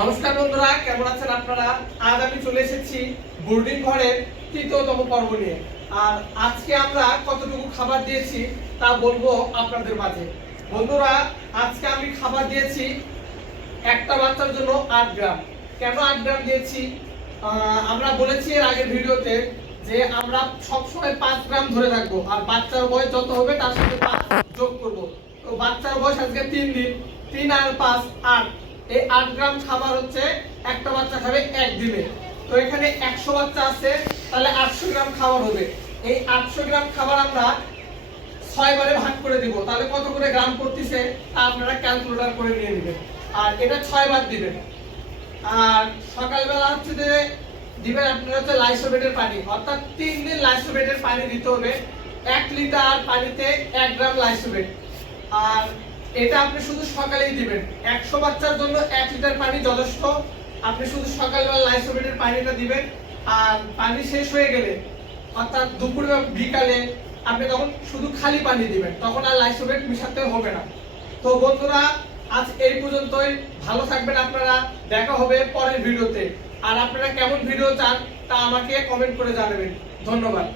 নমস্কার বন্ধুরা, কেমন আছেন আপনারা? আজ আমি চলে এসেছি বোর্ডিং ঘরের তৃতীয়তম পর্ব নিয়ে। আর আজকে আমরা কতটুকু খাবার দিয়েছি তা বলবো আপনাদের মাঝে। বন্ধুরা, আজকে আমি খাবার দিয়েছি একটা বাচ্চার জন্য 8 গ্রাম। কেন 8 গ্রাম দিয়েছি? আমরা বলেছি এর আগের ভিডিওতে যে আমরা সবসময় 5 গ্রাম ধরে থাকবো, আর বাচ্চার বয়স যত হবে তার সাথে 5 যোগ করব। তো বাচ্চার বয়স আজকে 3 দিন, 3 আর 5 8। এই 8 গ্রাম খাবার হচ্ছে একটা বাচ্চা খাবে একদিনে। তো এখানে 100 বাচ্চা আছে, তাহলে 800 গ্রাম খাবার হবে। এই 800 গ্রাম খাবার আমরা 6 বারে ভাগ করে দিব, তাহলে কত করে গ্রাম করতেছে তা আপনারা ক্যালকুলেটর করে নিয়ে নেবেন। আর এটা 6 বার দিবেন। আর সকালবেলা হচ্ছে যে দিবেন আপনারা হচ্ছে লাইসোবেটের পানি, অর্থাৎ 3 দিন লাইসোবেটের পানি দিতে হবে। 1 লিটার পানিতে 1 গ্রাম লাইসোবেট। আর এটা আপনি শুধু সকালেই দিবেন। 100 বাচ্চার জন্য 1 লিটার পানি যথেষ্ট। আপনি শুধু সকালবেলা লাইসোবেটের পানিটা দিবেন। আর পানি শেষ হয়ে গেলে, অর্থাৎ দুপুরে বা বিকালে, আপনি তখন শুধু খালি পানি দিবেন, তখন আর লাইসোবেট মিশাতে হবে না। তো বন্ধুরা, আজ এই পর্যন্তই। ভালো থাকবেন আপনারা, দেখা হবে পরের ভিডিওতে। আর আপনারা কেমন ভিডিও চান তা আমাকে কমেন্ট করে জানাবেন। ধন্যবাদ।